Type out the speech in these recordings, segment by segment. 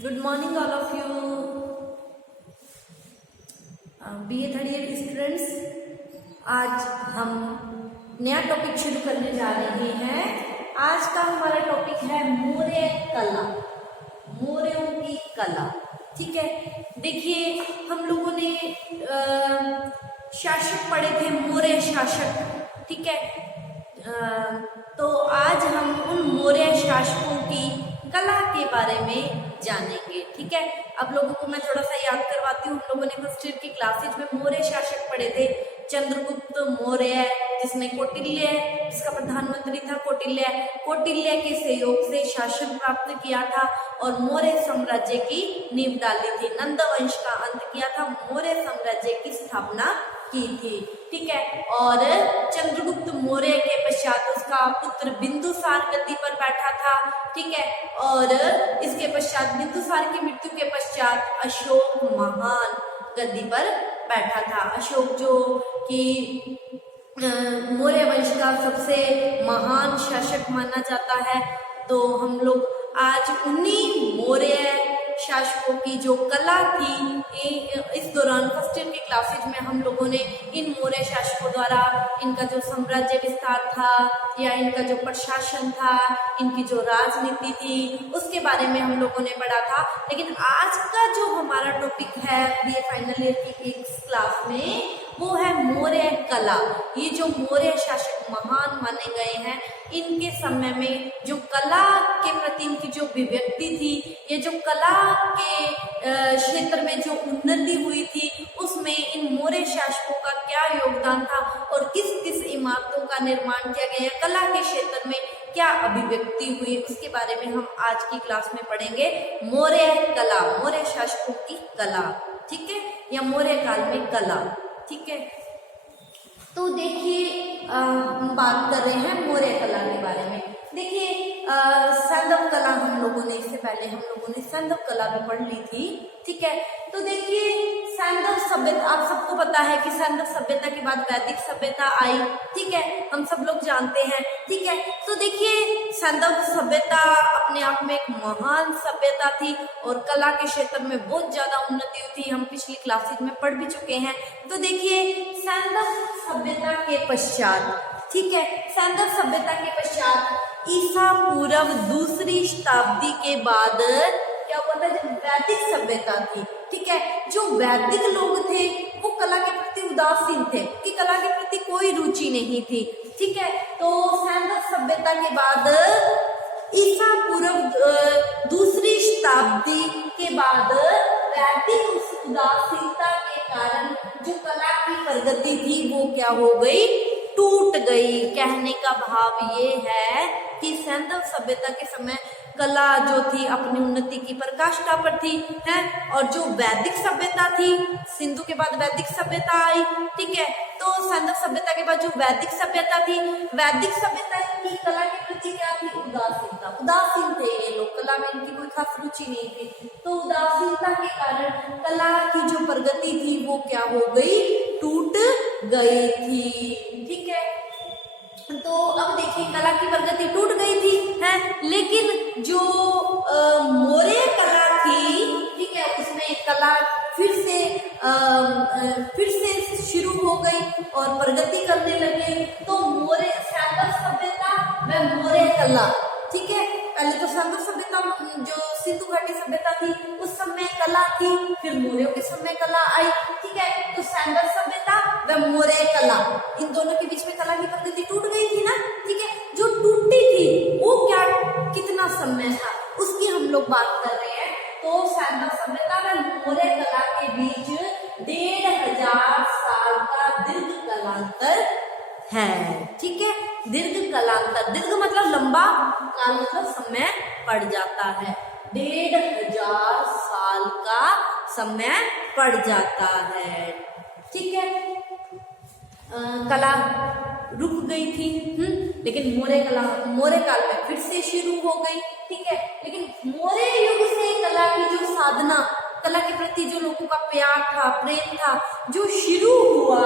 Good morning, all of you. BA third year students, आज हम नया टॉपिक शुरू करने जा रहे हैं। आज का हमारा टॉपिक है मौर्य कला, मौर्यों की कला। ठीक है, देखिए हम लोगों ने शासक पढ़े थे, मौर्य शासक। ठीक है, तो आज हम उन मौर्य शासकों की कला के बारे में जानेंगे। ठीक है, आप लोगों को मैं थोड़ा सा याद करवाती हूँ। हम लोगों ने फर्स्ट ईयर की क्लासेज में मौर्य शासक पढ़े थे। चंद्रगुप्त मौर्य, जिसने कौटिल्य, जिसका प्रधानमंत्री था कौटिल्य, कौटिल्य के सहयोग से शासन प्राप्त किया था और मौर्य साम्राज्य की नींव डाली थी। नंद वंश का अंत किया था, मौर्य साम्राज्य की स्थापना की थी। ठीक है, और चंद्रगुप्त मौर्य के पश्चात उसका पुत्र बिंदुसार गद्दी पर बैठा था। ठीक है, और इसके पश्चात बिंदुसार की मृत्यु के पश्चात अशोक महान गद्दी पर बैठा था। अशोक जो कि मौर्य वंश का सबसे महान शासक माना जाता है। तो हम लोग आज उन्हीं मौर्य शासकों की जो कला थी, इस दौरान फर्स्ट ईयर की क्लासेज में हम लोगों ने इन मौर्य शासकों द्वारा इनका जो साम्राज्य विस्तार था या इनका जो प्रशासन था, इनकी जो राजनीति थी, उसके बारे में हम लोगों ने पढ़ा था। लेकिन आज का जो हमारा टॉपिक है बीए फाइनल ईयर की इस क्लास में, वो है मौर्य कला। ये जो मौर्य शासक महान माने गए हैं, इनके समय में जो कला के प्रति इनकी जो अभिव्यक्ति थी, ये जो कला के क्षेत्र में जो उन्नति हुई थी, उसमें इन मौर्य शासकों का क्या योगदान था और किस किस इमारतों का निर्माण किया गया, कला के क्षेत्र में क्या अभिव्यक्ति हुई, उसके बारे में हम आज की क्लास में पढ़ेंगे। मौर्य कला, मौर्य शासकों की कला। ठीक है, या मौर्य काल में कला। ठीक है, तो देखिए हम बात कर रहे हैं मौर्य कला के बारे में। देखिए सैंधव कला हम लोगों ने, इससे पहले हम लोगों ने सैंधव कला भी पढ़ ली थी। ठीक है, तो देखिए सैंधव सभ्यता, आप सबको पता है कि सैंधव सभ्यता के बाद वैदिक सभ्यता आई। ठीक है, हम सब लोग जानते हैं। ठीक है, तो देखिए सैंधव सभ्यता अपने आप में एक महान सभ्यता थी और कला के क्षेत्र में बहुत ज्यादा उन्नति हुई थी। हम पिछली क्लासेज में पढ़ भी चुके हैं। तो देखिए सैंधव सभ्यता के पश्चात, ठीक है, सैंधव सभ्यता के पश्चात ईसा पूर्व दूसरी शताब्दी के बाद क्या हुआ था, जब वैदिक सभ्यता थी। ठीक है, जो वैदिक लोग थे वो कला के प्रति उदासीन थे, कि कला के प्रति कोई रुचि नहीं थी। ठीक है, तो सैंधव सभ्यता के बाद ईसा पूर्व दूसरी शताब्दी के बाद वैदिक उदासीनता के कारण जो कला की प्रगति थी वो क्या हो गई, टूट गई। कहने का भाव ये है कि सैंधव सभ्यता के समय कला जो थी अपनी उन्नति की पराकाष्ठा पर थी, है, और जो वैदिक सभ्यता थी, सिंधु के बाद वैदिक सभ्यता आई। ठीक है, तो सैंधव सभ्यता के बाद जो वैदिक सभ्यता थी, वैदिक सभ्यता की कला के प्रति क्या थी, उदासीनता। उदासीन थे ये लोग, कला में इनकी कोई खास रुचि नहीं थी। तो उदासीनता के कारण कला की जो प्रगति थी वो क्या हो गई, टूट गई थी। ठीक है, तो अब देखिए कला की प्रगति टूट गई थी, है, लेकिन जो मौर्य कला थी, ठीक है, उसमें कला फिर से शुरू हो गई और प्रगति करने लगे। तो मौर्य सैंधव सभ्यता व मौर्य कला, ठीक है, पहले तो सैंधव सभ्यता जो सिंधु घाटी सभ्यता थी उस समय कला थी, फिर मौर्यों के समय कला आई। ठीक है, तो सैंधव सभ्यता व मौर्य कला, इन दोनों के बीच में कला की प्रगति टूट गई थी ना। ठीक है, जो टूटी थी वो क्या, कितना समय था, उसकी हम लोग बात कर रहे हैं। तो सैंधव सभ्यता व मौर्य कला के बीच 1500 साल का दीर्घ कालांतर है। ठीक है, दीर्घ कालांतर, दीर्घ मतलब लंबा, काल मतलब समय पड़ जाता है। 1500 साल का समय पड़ जाता है। ठीक है, कला रुक गई थी, लेकिन मौर्य काल में फिर से शुरू हो गई। ठीक है, लेकिन मौर्य युग से कला की जो साधना, कला के प्रति जो लोगों का प्यार था, प्रेम था, जो शुरू हुआ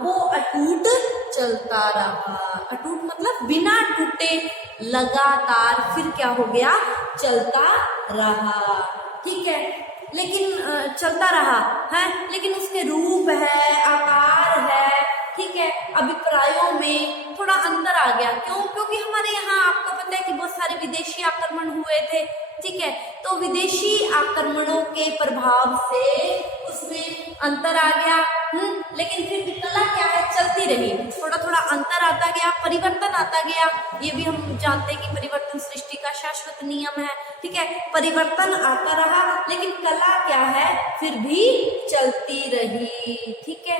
वो अटूट चलता रहा। अटूट मतलब बिना टूटे लगातार फिर क्या हो गया, चलता रहा। ठीक है, लेकिन चलता रहा है, लेकिन उसके रूप है, आकार है, ठीक है, अभिप्रायों में थोड़ा अंतर आ गया। क्यों? क्योंकि हमारे यहाँ आपको पता है कि बहुत सारे विदेशी आक्रमण हुए थे, ठीक है, तो विदेशी आक्रमणों के प्रभाव से उसमें अंतर आ गया। लेकिन फिर भी कला क्या है, चलती रही, थोड़ा थोड़ा अंतर आता गया, परिवर्तन आता गया। ये भी हम जानते हैं कि परिवर्तन सृष्टि का शाश्वत नियम है, ठीक है, परिवर्तन आता रहा, लेकिन कला क्या है, फिर भी चलती रही, ठीक है।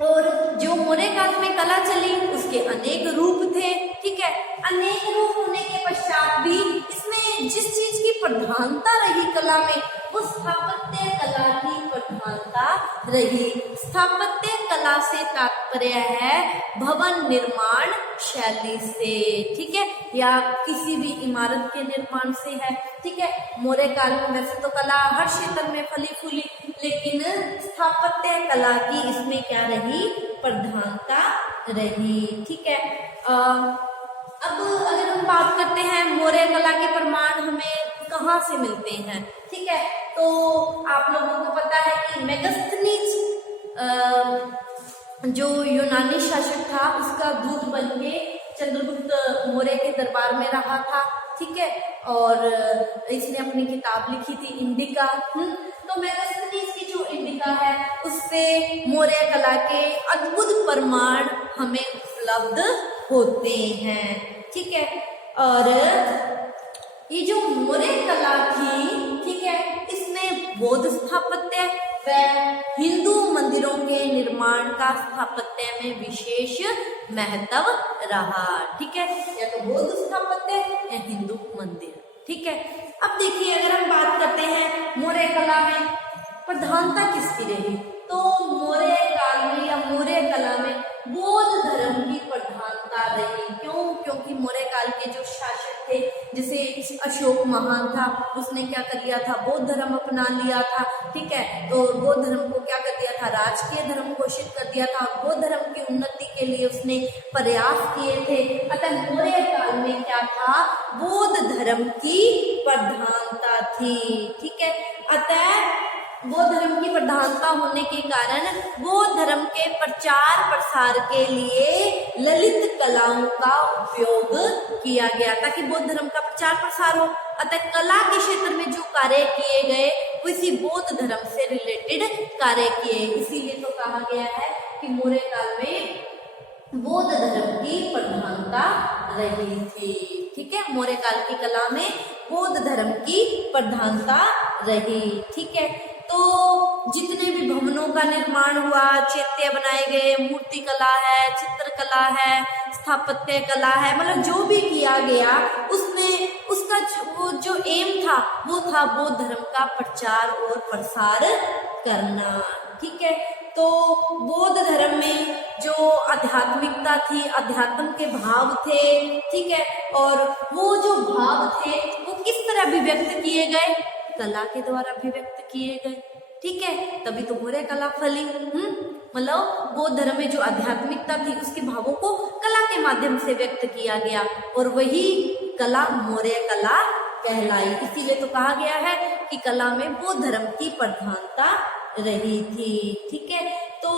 और जो मौर्य काल में कला चली उसके अनेक रूप थे, ठीक है, अनेक रूप होने के पश्चात भी इसमें जिस चीज की प्रधानता रही कला में, वो स्थापत्य कला की प्रधानता रही। स्थापत्य कला से तात्पर्य है भवन निर्माण शैली से, ठीक है, या किसी भी इमारत के निर्माण से है, ठीक है। मौर्य काल में वैसे तो कला हर क्षेत्र में फली फूली, लेकिन स्थापत्य कला की इसमें क्या रही, प्रधानता रही, ठीक है। अब अगर हम बात करते हैं मौर्य कला के प्रमाण हमें कहाँ से मिलते हैं, ठीक है, तो आप लोगों को पता है कि मेगास्थनीज जो यूनानी शासक था उसका दूत बन के चंद्रगुप्त मौर्य के दरबार में रहा था, ठीक है, और इसने अपनी किताब लिखी थी इंडिका। तो मेगास्थनीज की जो इंडिका है उससे मौर्य कला के अद्भुत प्रमाण हमें उपलब्ध होते हैं, ठीक है। और ये जो मौर्य कला थी, ठीक है, इसमें बौद्ध स्थापत्य व हिंदू मंदिरों के निर्माण का स्थापत्य में विशेष महत्व रहा, ठीक है, या तो बौद्ध स्थापत्य या हिंदू मंदिर, ठीक है। अब देखिए अगर हम बात करते हैं मौर्य कला में प्रधानता किसकी रही, तो मौर्य काल में या मौर्य कला में बौद्ध धर्म की प्रधानता रही। क्यों? क्योंकि मौर्य काल के जो शासक थे, जैसे अशोक महान था, उसने क्या कर लिया था, बौद्ध धर्म अपना लिया था, ठीक है, तो बौद्ध धर्म को क्या कर दिया था, राजकीय धर्म घोषित कर दिया था, और बौद्ध धर्म की उन्नति के लिए उसने प्रयास किए थे। अतः मौर्य काल में क्या था, बौद्ध धर्म की प्रधानता थी, ठीक है। अतः बौद्ध धर्म की प्रधानता होने के कारण बौद्ध धर्म के प्रचार प्रसार के लिए ललित कलाओं का उपयोग किया गया ताकि बौद्ध धर्म का प्रचार प्रसार हो। अतः कला के क्षेत्र में जो कार्य किए गए वो इसी बौद्ध धर्म से रिलेटेड कार्य किए, इसीलिए तो कहा गया है कि मौर्य काल में बौद्ध धर्म की प्रधानता रही थी, ठीक है। मौर्य काल की कला में बौद्ध धर्म की प्रधानता रही, ठीक है। तो जितने भी भवनों का निर्माण हुआ, चैत्य बनाए गए, मूर्ति कला है, चित्रकला है, स्थापत्य कला है, मतलब जो भी किया गया उसमें उसका जो एम था वो था बौद्ध धर्म का प्रचार और प्रसार करना, ठीक है। तो बौद्ध धर्म में जो आध्यात्मिकता थी, अध्यात्म के भाव थे, ठीक है, और वो जो भाव थे वो किस तरह अभिव्यक्त किए गए, कला के द्वारा अभिव्यक्त किए गए, ठीक है, तभी तो मौर्य कला फली। मतलब बौद्ध धर्म में जो आध्यात्मिकता थी उसके भावों को कला के माध्यम से व्यक्त किया गया और वही कला मौर्य कला कहलाई। इसीलिए तो कहा गया है कि कला में बौद्ध धर्म की प्रधानता रही थी, ठीक है। तो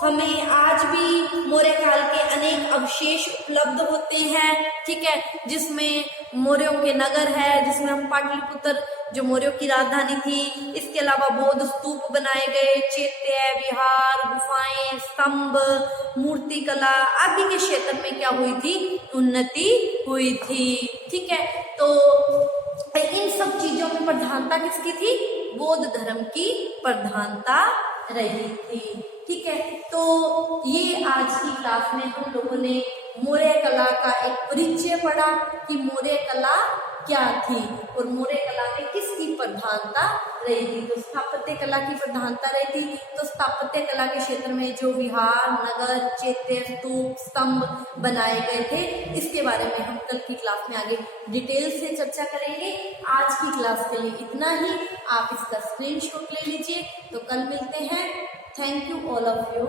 हमें आज भी मौर्य काल के अनेक अवशेष उपलब्ध होते हैं, ठीक है, जिसमें मौर्यों के नगर है, जिसमें हम पाटलिपुत्र जो मौर्यों की राजधानी थी, इसके अलावा बौद्ध स्तूप बनाए गए, चैत्य, विहार, गुफाएं, स्तंभ, मूर्ति कला आदि के क्षेत्र में क्या हुई थी, उन्नति हुई थी, ठीक है। तो इन सब चीजों में प्रधानता किसकी थी, बौद्ध धर्म की प्रधानता रही थी, ठीक है। तो ये आज की क्लास में हम लोगों ने मौर्य कला का एक परिचय पढ़ा कि मौर्य कला क्या थी और मौर्य कला में किसकी प्रधानता रही थी। तो स्थापत्य कला की प्रधानता रही थी, तो स्थापत्य कला के क्षेत्र में जो विहार, नगर, चैत्य, स्तूप, स्तंभ बनाए गए थे, इसके बारे में हम कल की क्लास में आगे डिटेल से चर्चा करेंगे। आज की क्लास के लिए इतना ही, आप इसका स्क्रीनशॉट ले लीजिए। तो कल मिलते हैं। Thank you all of you.